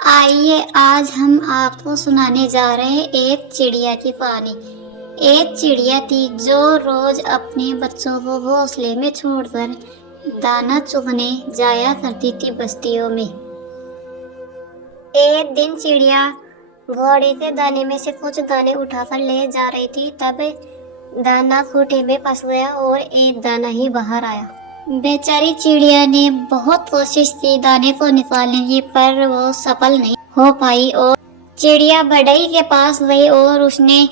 आइए आज हम आपको सुनाने जा रहे हैं एक चिड़िया की कहानी। एक चिड़िया थी जो रोज अपने बच्चों को घोंसले में छोड़कर दाना चुगने जाया करती थी बस्तियों में। एक दिन चिड़िया घोड़े के दाने में से कुछ दाने उठाकर ले जा रही थी, तब दाना खूंटे में फंस गया और एक दाना ही बाहर आया। बेचारी चिड़िया ने बहुत कोशिश की दाने को निकालने की, पर वो सफल नहीं हो पाई और चिड़िया बढ़ई के पास गई और उसने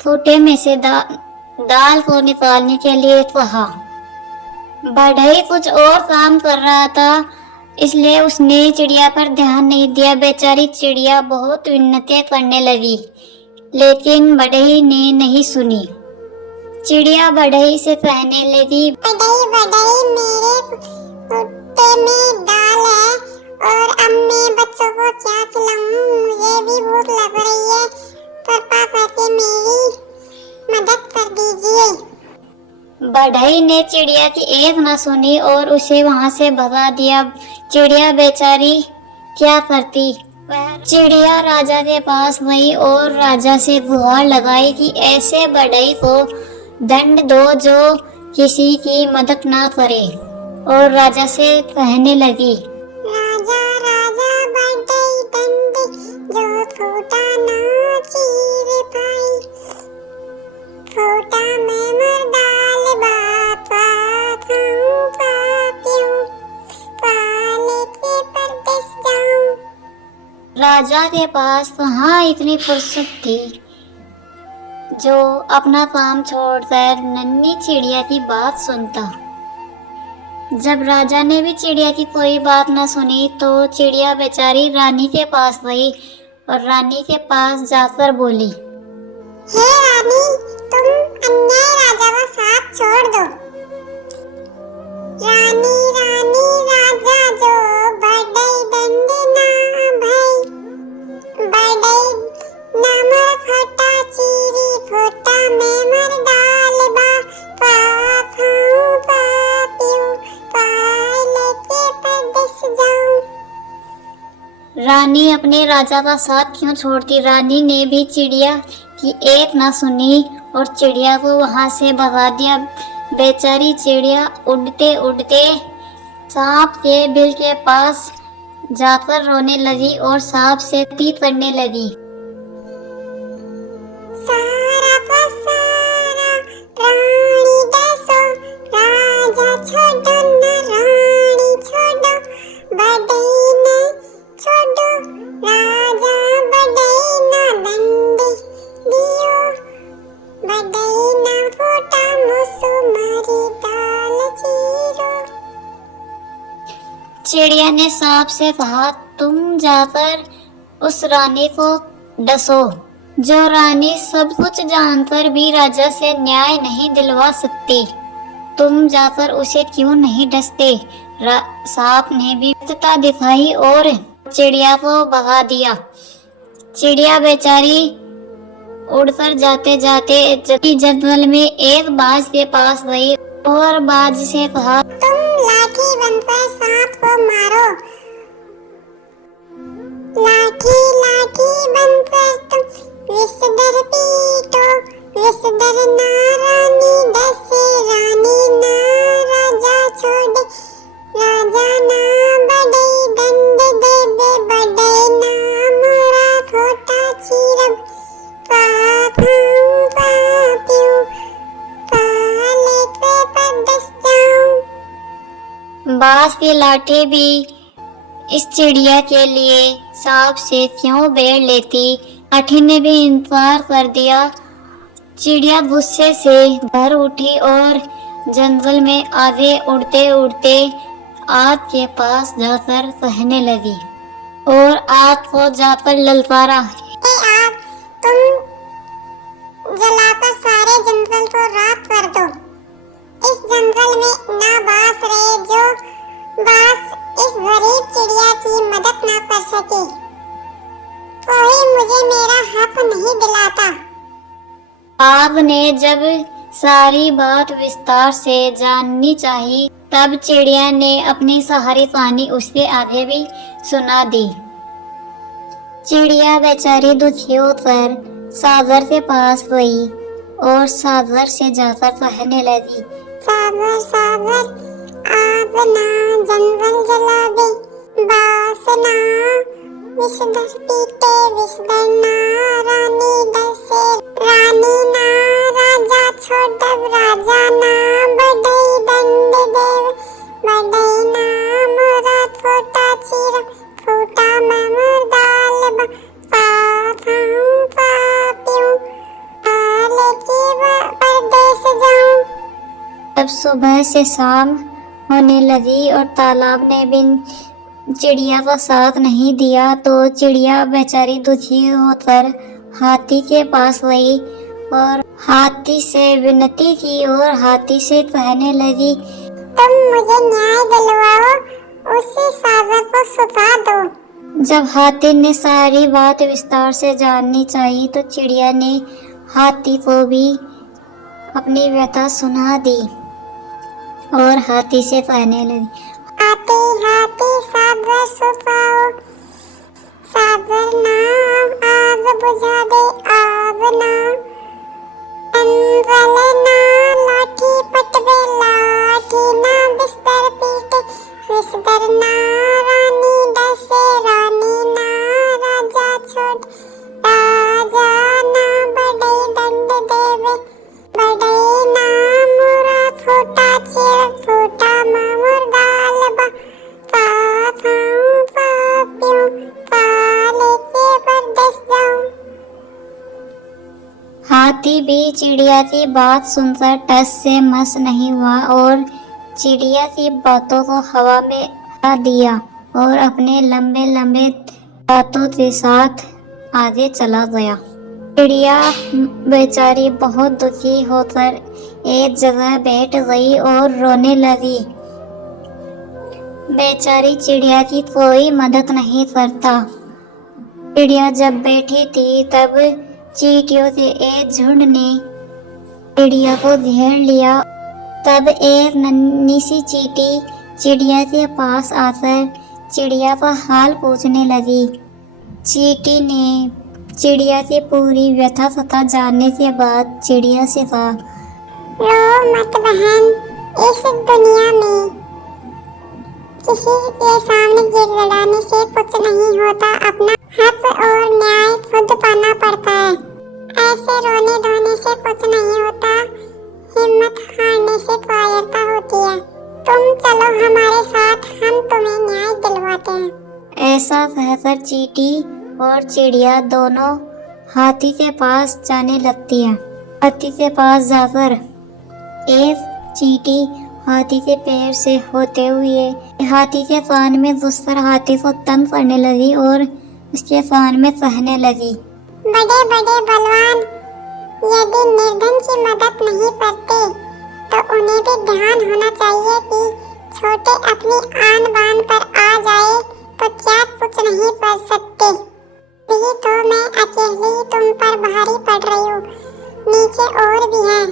खूंटे में से दाल को निकालने के लिए कहा। बढ़ई कुछ और काम कर रहा था, इसलिए उसने चिड़िया पर ध्यान नहीं दिया। बेचारी चिड़िया बहुत विनती करने लगी, लेकिन बढ़ई ने नहीं सुनी। चिड़िया बढ़ई से कहने लगी, बढ़ई बढ़ई, मेरे कुत्ते में दाल है और अब मैं बच्चों को क्या खिलाऊं? मुझे भी भूख लग रही है, कृपा करके मेरी मदद कर दीजिए। बढ़ई ने चिड़िया की एक न सुनी और उसे वहां से भगा दिया। चिड़िया बेचारी क्या करती? चिड़िया राजा के पास गई और राजा से गुहार लगाई कि ऐसे बढ़ई को दंड दो जो किसी की मदद ना करे। और राजा से कहने लगी, राजा राजा, बढ़ई दंड जो खूंटा ना चीर पाई, खूंटा में मर दाल बापा खाऊं पापियों, पाले के परदेस जाऊं। राजा के पास कहाँ इतनी फुर्सत थी जो अपना काम छोड़कर नन्ही चिड़िया की बात सुनता। जब राजा ने भी चिड़िया की कोई बात न सुनी तो चिड़िया बेचारी रानी के पास गई और रानी के पास जाकर बोली, हे रानी, तुम अन्याय राजा का साथ छोड़ दो। रानी रानी, राजा जो बढ़ई दंड ना भई, बढ़ई ना मर खटा चीरी, खोटा में मर दाल बापा खाऊं पापियों, पाले के परदेस जाऊं। रानी अपने राजा का साथ क्यों छोड़ती? रानी ने भी चिड़िया की एक ना सुनी और चिड़िया को वहां से भगा दिया। बेचारी चिड़िया उड़ते उड़ते सांप के बिल के पास जाकर रोने लगी और सांप से पीट करने लगी। सारा का सारा प्राणी दसो, राजा छोड़ो न रानी छोड़ो, बढ़ई ने छोड़ो राजा, बढ़ई ना दंड दियो, बढ़ई ना खोटा मुसु मारी दाल चीरो। चिड़िया ने सांप से कहा, तुम जाकर उस रानी को डसो जो रानी सब कुछ जानकर भी राजा से न्याय नहीं दिलवा सकती। तुम जाकर उसे क्यों नहीं डसते? सांप ने भी मित्रता दिखाई और चिड़िया को भगा दिया। चिड़िया बेचारी उड़कर जाते जाते जंगल में एक बाज के पास गई और बाज से कहा, तुम लाठी बनकर सांप को मारो, लाठी लाठी बनकर तुम विषधर पीटो, विषधर ना रानी डसे, रानी ना राजा छोड़े, राजा ना बढ़ई दंड देवे, बढ़ई ना मोरा खोटा चीरब, खाऊं पापियों, पाले के परदेस जाऊं। बाज की लाठी भी इस चिड़िया के लिए सांप से क्यों बेड़ लेती? लाठी ने भी इनकार कर दिया। चिड़िया गुस्से से भर उठी और जंगल में आगे उड़ते उड़ते आग के पास जाकर कहने लगी और आग को जाकर ललकारा, ए आग, तुम जलाकर सारे जंगल को राख कर दो। इस जंगल में ना बास रहे जो बास इस गरीब चिड़िया की मदद ना कर सके। कोई मुझे मेरा हक नहीं दिलाता। आग ने जब सारी बात विस्तार से जाननी चाहिए तब चिड़िया ने अपनी सारी कहानी उसके आगे भी सुना दी। चिड़िया बेचारी दुखी होकर सागर के पास गई और सागर से जाकर कहने लगी, सागर सागर आग ना जंगल जला दे, बास ना विषधर पीटे विषधर ना, रानी डसे रानी ना, राजा छोड़ दब राजा ना, बढ़ई दंड देव बढ़ई ना, मोरा छोटा चीरा छोटा मामूर दाल बा, खाऊं पीऊं लेके परदेस जाऊं। जब सुबह से शाम होने लगी और तालाब ने भी चिड़िया का साथ नहीं दिया तो चिड़िया बेचारी दुखी होकर हाथी के पास गई और हाथी से विनती की और हाथी से कहने लगी, तुम मुझे न्याय दिलवाओ, उसी सागर को सुता दो। जब हाथी ने सारी बात विस्तार से जाननी चाहिए तो चिड़िया ने हाथी को भी अपनी व्यथा सुना दी और हाथी से कहने लगी, हाथी हाथी सागर सुताओ, सागर ना आग बुझा दे आग ना, जंगल ना लाठी पटवे लाठी ना, बिस्तर पीटे विस्तर ना, रानी डसे रानी ना, राजा छोड़ राजा ना, बढ़ई दंड देवे बढ़ई ना, मोरा छोटा चीर छोटा मामूर दाल बा, खाऊं पीऊं लेके परदेस जाऊं। हाथी भी चिड़िया की बात सुनकर टस से मस नहीं हुआ और चिड़िया की बातों को हवा में उड़ा दिया और अपने लंबे लंबे दांतों के साथ आगे चला गया। चिड़िया बेचारी बहुत दुखी होकर एक जगह बैठ गई और रोने लगी। बेचारी चिड़िया की कोई मदद नहीं करता। चिड़िया जब बैठी थी तब चींटियों के एक झुंड ने चिड़िया को घेर लिया। तब एक नन्ही सी चींटी चिड़िया के पास आकर चिड़िया का हाल पूछने लगी। चींटी ने चिड़िया की पूरी व्यथा पता जानने के बाद चिड़िया से कहा, रो मत बहन, इस दुनिया में किसी के सामने गिड़गिड़ाने से कुछ नहीं होता, अपना हक और न्याय खुद पाना पड़ता है। ऐसे रोने धोने से कुछ नहीं होता, हिम्मत हारने से कायरता होती है। तुम चलो हमारे साथ, हम तुम्हें न्याय दिलवाते हैं। ऐसा कहकर चींटी और चिड़िया दोनों हाथी के पास जाने लगती है। हाथी के पास जाकर एक चींटी हाथी के पैर से होते हुए हाथी के कान में घुसकर हाथी को तंग करने लगी और उसके कान में कहने लगी, बड़े बड़े बलवान यदि निर्धन की मदद नहीं करते तो उन्हें भी ध्यान होना चाहिए कि छोटे अपनी आन बान पर आ जाए तो क्या कुछ नहीं कर सकते। यही तो मैं अकेली तुम पर भारी पड़ रही हूँ, नीचे और भी हैं।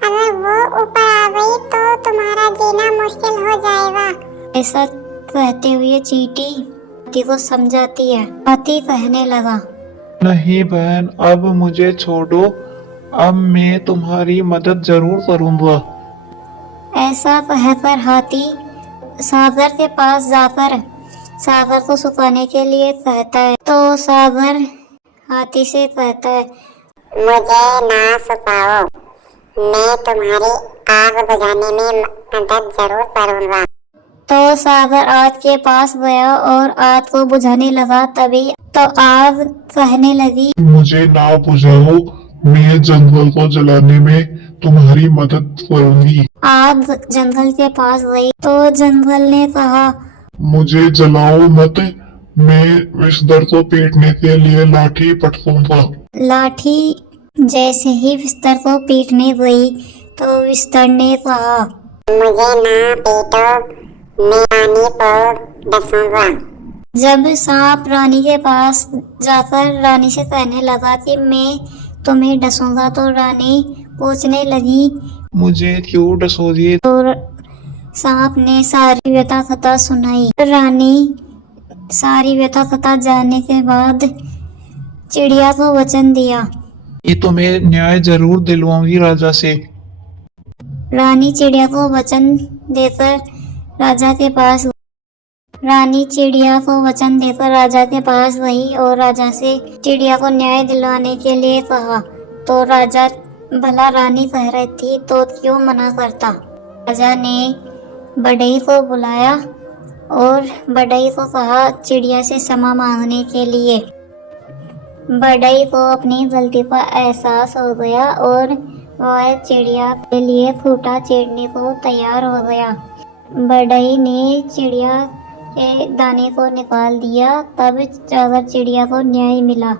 अगर वो ऊपर आ गई तो तुम्हारा जीना मुश्किल हो जाएगा। ऐसा कहते हुए चींटी हाथी को समझाती है। हाथी कहने लगा, नहीं बहन, अब मुझे छोड़ो, अब मैं तुम्हारी मदद जरूर करूंगा। ऐसा कहकर हाथी सागर के पास जाकर सागर को सुखाने के लिए कहता है। तो सागर हाथी से कहता है, मुझे ना सुखाओ, मैं तुम्हारी आग बुझाने में मदद जरूर करूंगा। तो सागर आग के पास गया और आग को बुझाने लगा। तभी तो आग कहने लगी, मुझे ना बुझाओ, मैं जंगल को जलाने में तुम्हारी मदद करूंगी। आग जंगल के पास गई तो जंगल ने कहा, मुझे जलाओ मत, मैं विषधर को पीटने के लिए लाठी पटकूंगा। लाठी जैसे ही बिस्तर को पीटने गई तो बिस्तर ने कहा, मुझे ना पीटो, मैं रानी को डसूंगा। जब सांप रानी के पास जाकर रानी से कहने लगा कि मैं तुम्हें डसूंगा तो रानी पूछने लगी, मुझे क्यों डसोगे? तो सांप ने सारी व्यथा कथा सुनाई। रानी सारी व्यथा पता जानने के बाद चिड़िया को वचन दिया। ये तुम्हें न्याय जरूर दिलवाऊंगी राजा से। रानी चिड़िया को वचन देकर राजा के पास गई और राजा से चिड़िया को न्याय दिलवाने के लिए कहा। तो राजा, भला रानी कह रही थी तो क्यों मना करता। राजा ने बढ़ई को बुलाया और बढ़ई को कहा चिड़िया से क्षमा मांगने के लिए। बढ़ई को अपनी गलती का एहसास हो गया और वह चिड़िया के लिए खूंटा चीरने को तैयार हो गया। बढ़ई ने चिड़िया के दाने को निकाल दिया। तब जाकर चिड़िया को न्याय मिला।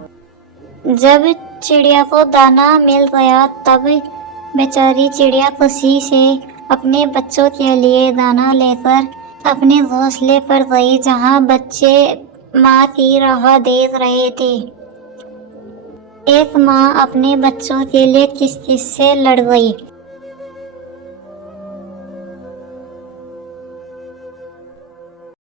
जब चिड़िया को दाना मिल गया तब बेचारी चिड़िया खुशी से अपने बच्चों के लिए दाना लेकर अपने घोंसले पर गई, जहाँ बच्चे माँ की राह देख रहे थे। एक माँ अपने बच्चों के लिए किस किस से लड़ गई।